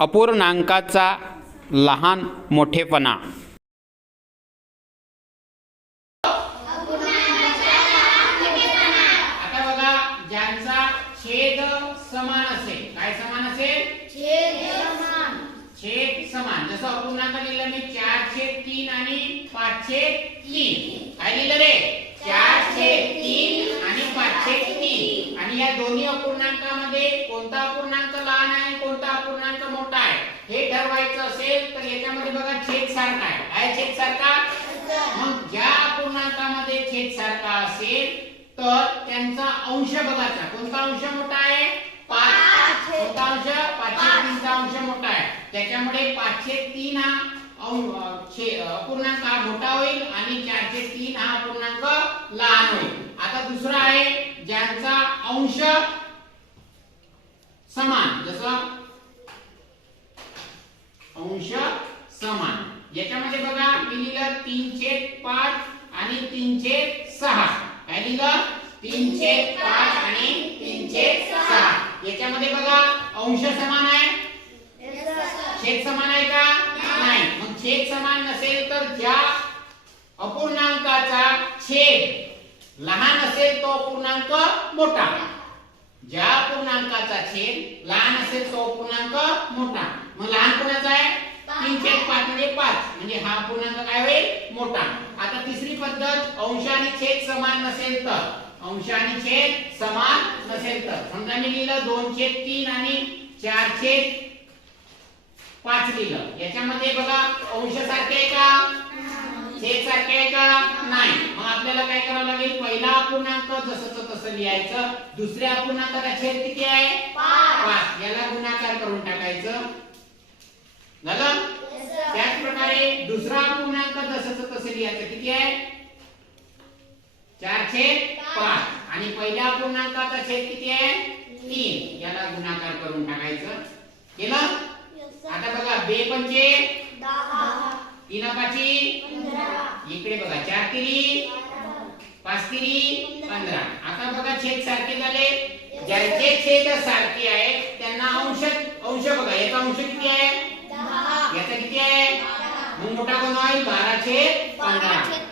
अपूर्णांकाचा लहान मोठेपणा. आता बघा, ज्यांचा छेद समान असेल, काय समान असेल? छेद समान. जसं अपूर्णांक लिहिलं मी 4/3 आणि 5/3. काय लिहिलं रे? 4/3 आणि 5/3. आणि या दोन्ही अपूर्णांकामध्ये कोणता अपूर्णांक लहान आहे, कोणता अपूर्णांक मोठा आहे हे ठरवायचं असेल तर याच्यामध्ये बघा छेद सारखा आहे. काय छेद सारखा? मग ज्या अपूर्णांकामध्ये छेद सारखा असेल तर त्यांचा अंश बघायचा. कोणता अंश मोठा आहे? 5. कोणता अंश? 5/3 चा अंश मोठा आहे. त्याच्यामुळे 5/3 हा अपूर्णांक हा मोठा होईल आणि 4/3 हा अपूर्णांक लहान होईल. आता दुसरा आहे ज्यांचा अंश समान. जसं अंश समान याच्यामध्ये बघा मी लिहिलं 3/5 आणि 3/6. काय लिहिलं? 3/5 आणि 3/6. याच्यामध्ये बघा अंश समान आहे, छेद समान आहे का? नाही. मग छेद समान नसेल तर ज्या अपूर्णांकाचा छेद लहान असेल तो अपूर्णांक मोठा. ज्या अपूर्णांकाचा छेद लहान असेल तो अपूर्णांक मोठा. मग लहान कोणाचा आहे? 3/5 म्हणजे 5. म्हणजे हा अपूर्णांक काय होईल? मोठा. आता तिसरी पद्धत, अंश आणि छेद समान नसेल तर. अंश आणि छेद समान नसेल तर समजा मी लिहिलं 2/3 आणि 4/5 लिहिलं. याच्यामध्ये बघा अंश सारखे आहे का? छेद सारखे आहे का? नाही. मग आपल्याला काय करावं लागेल? पहिला अपूर्णांक जसंच तसं लिहायचं. दुसऱ्या अपूर्णांकाचा छेद किती आहे? 5. याला गुणाकार करून टाकायचं. झालं? त्याच प्रकारे दुसरा अपूर्णांक जसंच तसं लिहायचं. किती आहे? 4/5. आणि पहिल्या अपूर्णांकाचा छेद किती आहे? 3. याला गुणाकार करून टाकायचं. केलं? आता बघा 2×5 10, 3×5 15. इकडे बघा 4×3 5×3 15. आता बघा छेद सारखे झाले. ज्यांचे छेद सारखे आहेत त्यांना अंश बघा. याचा अंश किती आहे? 10. याचा किती आहे? मग मोठा कोण होईल? 12/15.